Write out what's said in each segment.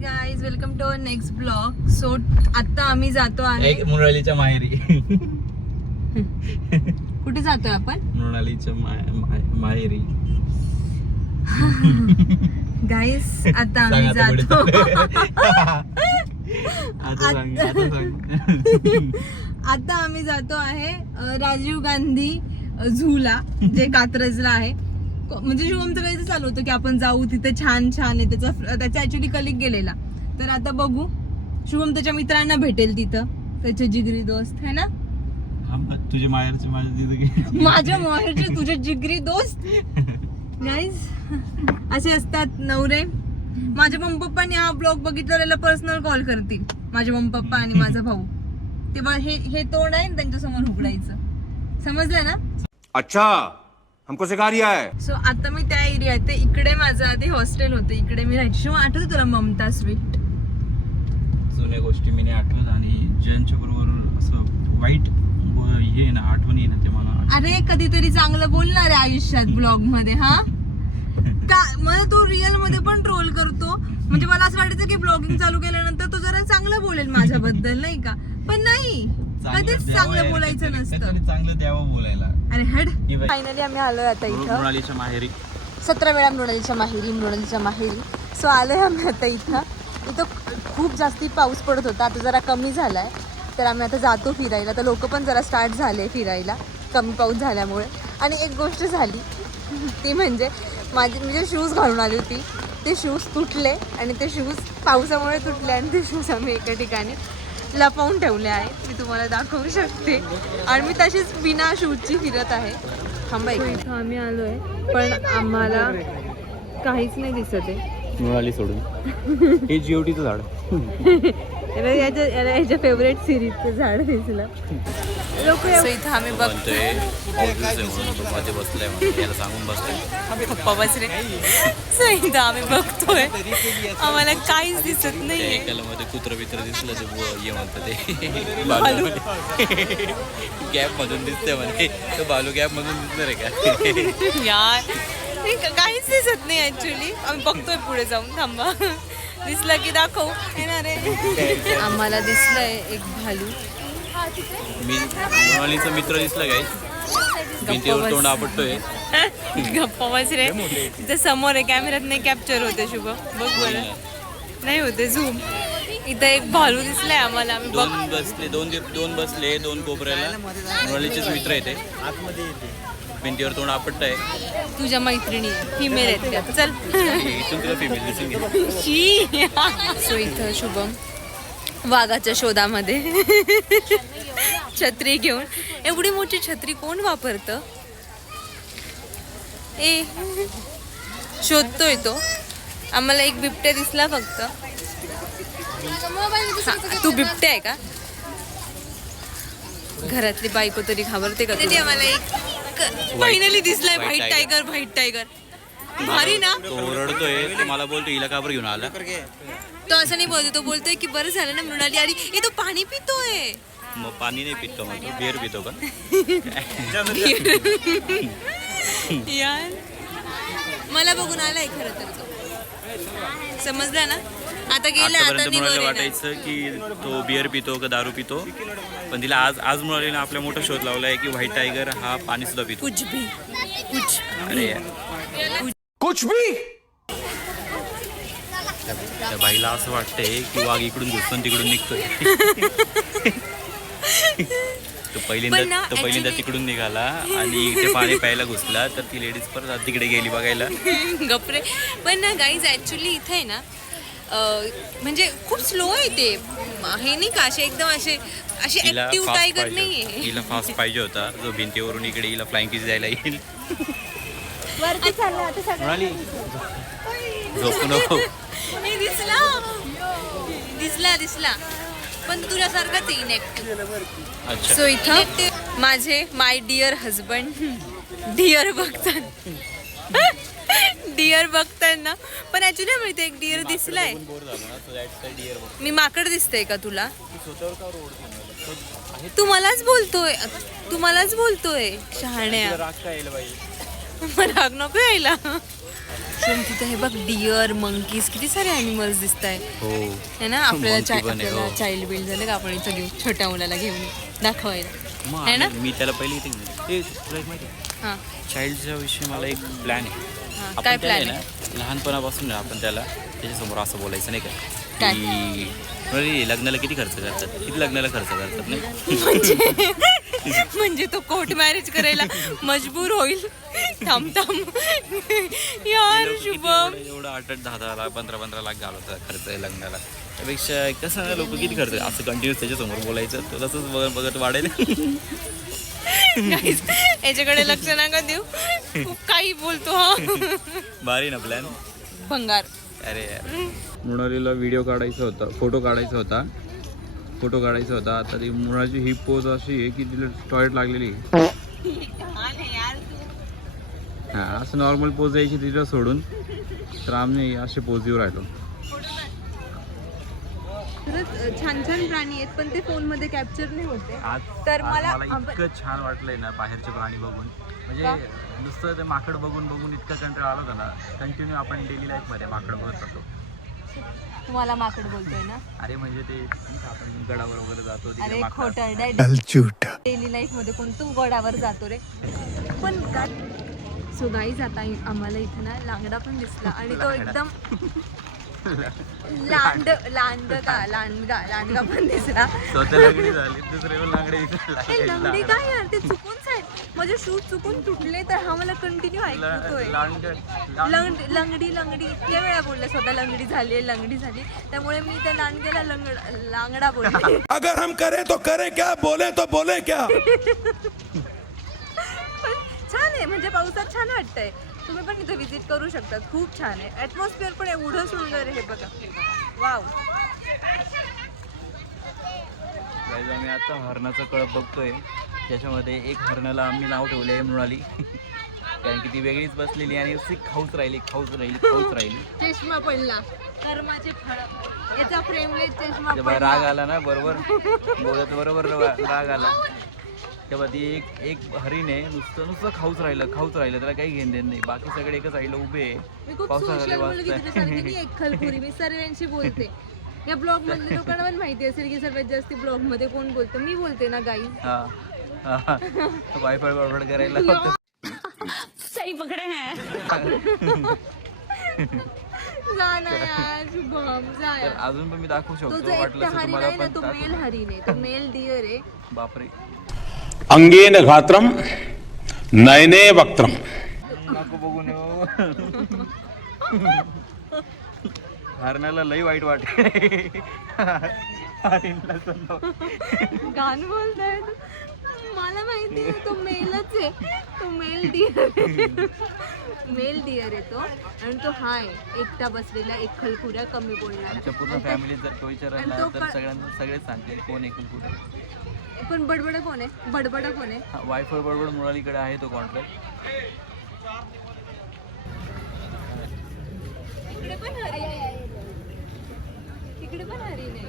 Guys, welcome to our next blog. So आता आम्ही जातो आहे मृणालीच्या माहेरी. कुठे जातोय आपण? मृणालीच्या माहेरी. गाईज आता आम्ही जातो. आता आम्ही जातो आहे राजीव गांधी झूला, जे कात्रजला आहे. म्हणजे शुभमचं काही चालू होतं की आपण जाऊ तिथे, छान छान आहे. त्याचा ऍक्च्युली कलिग गेलेला, तर आता बघू. शुभम त्याच्या मित्रांना भेटेल तिथं, त्याचे जिगरी दोस्त है ना. तुझे माहेरचे माझ्या माहेरचे तुझे जिगरी दोस्त. गाईज असे असतात नवरे. माझे मम्मी पप्पांनी हा ब्लॉग बघितलेला पर्सनल कॉल करतील, माझे मम्मी पप्पा आणि माझा भाऊ. तेव्हा हे तोंड आहे त्यांच्या समोर उघडायचं, समजलं ना. अच्छा, हमको सिखा रिया है. सो आता मी त्या एरियात आहे. इकडे माझं आधी हॉस्टेल होतं, इकडे मी राहायची. आठवतं तुला ममता स्वीट? जुन्या गोष्टी मी आठवत, आणि ज्यांच्या बरोबर असं वाईट हे ना आठवणी ना, ते मला. अरे कधीतरी चांगलं बोलणार आहे आयुष्यात ब्लॉग मध्ये. हा का मला तू रिअल मध्ये पण ट्रोल करतो. म्हणजे मला असं वाटायचं की ब्लॉगिंग चालू केल्यानंतर तो जरा चांगलं बोलेल माझ्याबद्दल, नाही का? पण नाही, कधीच चांगलं बोलायचं नसतं. चांगलं द्यावं बोलायला. अरे हड. फायनली आम्ही आलोय आता इथं मृणालीच्या माहेरी. 17 वेळा मृणालीच्या माहेरी. सो आलोय आम्ही आता इथं. खूप जास्ती पाऊस पडत होता, आता जरा कमी झालाय. तर आम्ही आता जातो फिरायला. तर लोक पण जरा स्टार्ट झाले फिरायला कमी पाऊस झाल्यामुळे. आणि एक गोष्ट झाली ती म्हणजे मी शूज घालून आली होती, ते शूज तुटले. आणि ते शूज पावसामुळे तुटले, आणि ते शूज आम्ही एका ठिकाणी लपवून ठेवले आहे. मी तुम्हाला दाखवू शकते. आणि मी तशीच बिना शूजची फिरत आहे. थांबा, इथं आम्ही आलो आहे, पण आम्हाला काहीच नाही दिसत आहे. मृणाली सोडून हे जीओटीचं झाड. याच्या फेवरेट सिरीजचं झाड दिसलं. लोक इथं आम्ही बघतोय. बसलाय सांगून बसतोय पप्पा बस रे. सो इथं आम्ही बघतोय, आम्हाला काहीच दिसत नाही. एकाला मध्ये कुत्र बित्र दिसलं तर ये म्हणतं ते गॅप मधून दिसतंय म्हणे. तो बालू गॅप मधून दिसणार आहे का यार? काहीच दिसत नाही ऍक्च्युली. आम्ही बघतोय पुढे जाऊन. थांबा, दिसलं की दाखवू. येणार आहे. आम्हाला दिसलंय एक भालू. मी मृणालीचा मित्र दिसला काय भिंतीवर तोंड आपटतोय. गप्पा बस रे. तिथे समोर आहे, कॅमेऱ्यात नाही कॅप्चर होते. शुभ बघ बरं, नाही होते झूम. इथं एक भालू दिसलाय आम्हाला. आम्ही दोन बसले, दोन कोपऱ्याला. मृणालीचेच मित्र येते, आतमध्ये येते, भिंतीवर तोंड आपटताय. तुझ्या मैत्रिणी फिमेल आहेत का? चल इथून तुला फिमेल दिसून. सो इथं शुभम वाघाच्या शोधामध्ये छत्री घेऊन. एवढी मोठी छत्री कोण वापरतं? शोधतोय तो. आम्हाला एक बिबट्या दिसला फक्त. तू बिबट्या आहे का? घरातली बायको तरी घाबरते का? आम्हाला एक फायनली दिसलाय व्हाईट टायगर. भारी ना. तो ओरडतोय, तो मला बोलतो हिला का बरं घेऊन आला. तो असं नाही बोलतो, तो बोलतोय की बरं झालं ना मृणाली आली. तो पाणी पितोय. मग पाणी नाही पितो, मग तो बिअर पितो का? यार मला बघून आलाय खरं तर तो. समजला ना. आता गेला. आता मला वाटायचं की तो बिअर पितो का दारू पितो, पण तिला आज मुलाने आपल्या मोठा शोध लावलाय की व्हाईट टायगर हा पाणी सुद्धा पितो. कुछ भी. त्या बाईला असं वाटतंय की वाघ इकडून घुसतो तिकडून निघतोय. तो पहिल्यांदा तिकडून निघाला आणि इथे पाणी प्यायला घुसला, तर ती लेडीज परत तिकडे गेली बघायला. गपरे. पण ना गाईज ऍक्च्युली इथे आहे ना, म्हणजे खूप स्लो आहे ते. हे नाही का असे एकदम असे ऍक्टिव्ह टायगर नाहीये. हिला फास्ट पाहिजे होता, जो भिंतीवरून इकडे हिला फ्लाइंग किस द्यायला येईल. झोपू नको. दिसला पण तुझ्यासारखाच इनॅक्टिव्ह. सो इथं माझे माय डिअर हजबंड डिअर बघतात ना. पण ऍक्च्युली माहिती एक डिअर दिसलाय. मी माकड दिसतंय का तुला? तू मलाच बोलतोय शहाण्या. राग नको यायला. सो तिथे हे बघ डिअर मंकीज किती सारे ॲनिमल्स दिसत आहे हो है ना. आपल्याला Monkey पण आहे, हो. चाइल्ड बिल्ड झालं का आपण इथं घेऊ छोट्या मुलाला घेऊन दाखवायला मग है ना. मी त्याला पहिले इथे तुला एक माहिती आहे हां चाइल्डच्या विषयी मला एक प्लॅन आहे. हां आपण काय त्याला प्लॅन आहे आहे. ना लहानपणापासून ना आपण त्याला त्याच्यासमोर असं बोलायचं नाही काय? की अरे लग्नाला किती खर्च करतात किती लग्नाला खर्च करतात नाही म्हणजे तो कोर्ट मॅरेज करायला मजबूर होईल. थांब यार शुभम एवढं 8-10 लाख 15 लाख घालवतात खर्च आहे लग्नाला. त्यापेक्षा कसं ना लोक किती खर्च असं कंटिन्यूस त्याच्यासमोर बोलायचं तो तसंच बघत बघत वाढेल. Guys, याच्याकडे लक्ष नका देऊ खूप काही बोलतो हा. भारी ना प्लॅन. भंगार. अरे मृणालीला व्हिडिओ काढायचा होता फोटो काढायचा होता आता ती मृणाची ही पोज अशी आहे की तिला टॉयलेट लागलेली आहे. हा असं नॉर्मल पोज द्यायची तिला सोडून तर आम्ही असे पोज देऊ राहिलो. खरंच छान छान प्राणी आहेत पण ते फोन मध्ये कॅप्चर नाही होते. आज तर आज मला इतकं छान वाटलंय ना बाहेरचे प्राणी बघून म्हणजे नुसतं ते माकड बघून इतकं कंटाळा आला होता ना. कंटिन्यू आपण डेली लाईफ मध्ये माकड बघत होतो. तुम्हाला माकड बोलतोय ना. अरे म्हणजे ते आपण गडावर वगैरे जातो तिकडे अरे माकड. खोटं डेली लाईफ मध्ये कोण तू गडावर जातो रे. पण सो गाईज आता आम्हाला इथं ना लांगडा पण दिसला आणि तो एकदम लांडगा पण दिसला. स्वतः लंगडी झाली दुसरे पण लांगडे हे लंगडी काय यार ते चुकून साईड माझे शूज चुकून तुटले तर हा मला कंटिन्यू ऐकतोय. लंगडी इतक्या वेळा बोलले स्वतः लंगडी झाली त्यामुळे मी त्या लांडग्याला लांगडा बोलले. अगर हम करें तो करें क्या, बोले तो बोले क्या. छान आहे म्हणजे पावसात छान वाटतंय. तुम्ही पण इथे विजिट करू शकता. खूप छान आहे. ॲटमॉस्फिअर पण एवढं सुंदर आहे. हे बघा वाव. आम्ही आता हरणाचा कळप बघतोय त्याच्यामध्ये एक हरणाला आम्ही नाव ठेवलं आहे मृणाली कारण की ती वेगळीच बसलेली आणि ती खाऊच राहिली. चष्मा पडला कर्माचे फळ याचा फ्रेमलेस चष्मा तेव्हा राग आला ना बरोबर राग आला तेव्हा ती एक हरिण आहे नुसतं खाऊच राहिलं त्याला काही घेणं देत नाही. बाकी सगळे एका साईडला उभे मी खूप सोशल मुलगी तुझ्यासारखी नाही एक खलपुरी. मी सर्वांशी बोलते. या ब्लॉग मधल्या लोकांना पण माहिती असेल की सर्वात जास्त ब्लॉग मध्ये कोण बोलतो. मी बोलते ना गाई. वायफाय बडबड करायला सही पकडे हैं. जा ना यार शुभम जा यार. अजून पण मी दाखवू तो शकतो जो एकटा वाटलं हरिण तुम्हाला आहे ना पण तो मेल हरिण आहे. तो मेल डिअर आहे. बापरे अंगेन घात्रम नयने वक्त्रम. नको बघून हरणाला लई वाईट वाटते. गाणं बोलताय मला माहिती आहे. तो मेलच आहे. तो मेल डिअर आहे तो आणि तो हाय एकटा बसलेला एक खलपुऱ्या कमी बोलणार. आमच्या पूर्ण फॅमिलीत जर तो विचारला तर सगळेच सांगतील कोण आहे कुठे. पण बडबड कोण आहे. वायफाय बडबड मुळालीकडे आहे तो कॉन्ट्रॅक्ट. तिकडे पण हरिण आहे.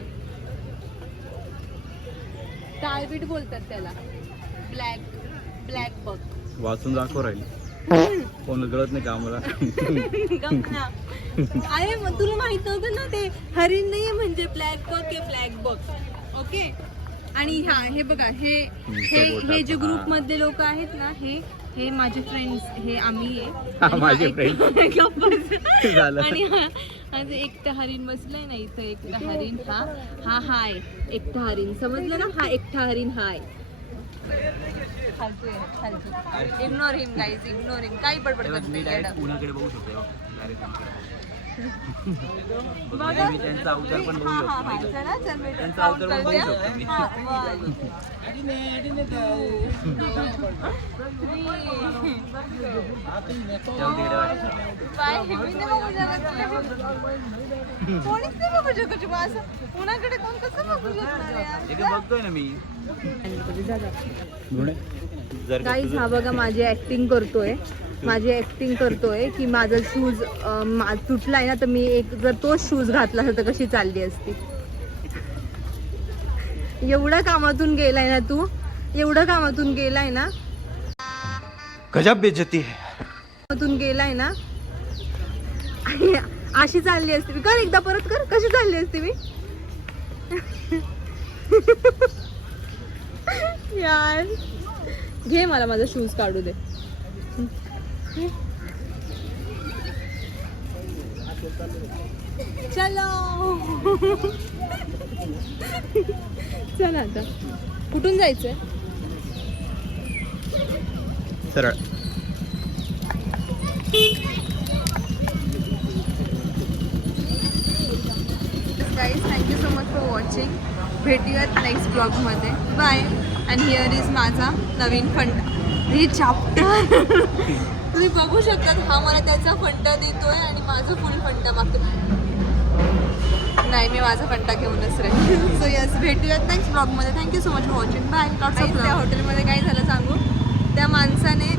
काळवीट बोलतात त्याला. ब्लॅक बग. वाचून दाखव राहील कोण कळत नाही का आम्हाला. अरे मग तुला माहित नव्हतं ना ते हरिण नाही म्हणजे ब्लॅक बग. ओके. आणि हे बघा हे जे ग्रुप मधले लोक आहेत ना हे माझे फ्रेंड्स. हे आम्ही आहे माझे फ्रेंड आणि हा एकटा हरिण बसलाय ना इथं. एकटा हरिण हा हाय एकटा हरिण समजलं ना. हा एकटा हरिण हाय. फालतू इग्नोर हिम गाईज. इग्नोर हिम. काही बडबड मी डायरेक्ट पुण्याकडे बघू शकतो. मी त्यांचा अवतार पण बघू शकतो. त्यांचा अवतार पण बघू शकतो मी. कोणीच नाही बघू शकत असं. पुण्याकडे कोण कसं बघू शकणार. बघतोय ना मी. गाईज हा बघा माझी ऍक्टिंग करतोय की माझा शूज तुटलाय ना तर मी जर तोच शूज घातला असता तर कशी चालली असती. एवढ्या कामातून गेलाय ना गजब बेइज्जती है. गेलाय ना अशी चालली असते मी. कर एकदा परत कर. कशी चालली असते मी यार. घे मला माझा शूज काढू दे. चलो चला आता कुठून जायचंय. सरळ. Guys thank you so much for watching. भेटूयात नेक्स्ट ब्लॉगमध्ये. बाय. अँड हिअर इज माझा नवीन फंडा. हे चॅप्टर तुम्ही बघू शकतात. हा मला त्याचा फंडा देतोय आणि माझं फुल फंडा मागतो. नाही मी माझा फंडा घेऊनच राहील. सो यस भेटूयात नेक्स्ट ब्लॉगमध्ये. Thank you so much for watching. Bye. त्या हॉटेलमध्ये काय झालं सांगू. त्या माणसाने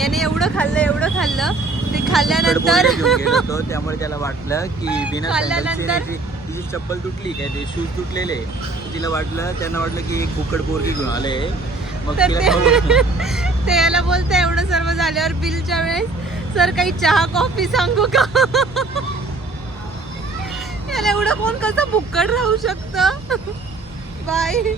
याने एवढं खाल्लं ते खाल्ल्यानंतर त्यामुळे त्याला वाटलं की बिना खाल्ल्यानंतर तिची चप्पल तुटली काय ते शूज तुटलेले. तिला त्यांना वाटलं की एक फुकट पोरगी घेऊन आले. मग ते याला बोलते एवढं सर्व झाल्यावर बिलच्या वेळेस सर काही चहा कॉफी सांगू का. याला एवढं कोण कसं फुकट राहू शकतं. बाय.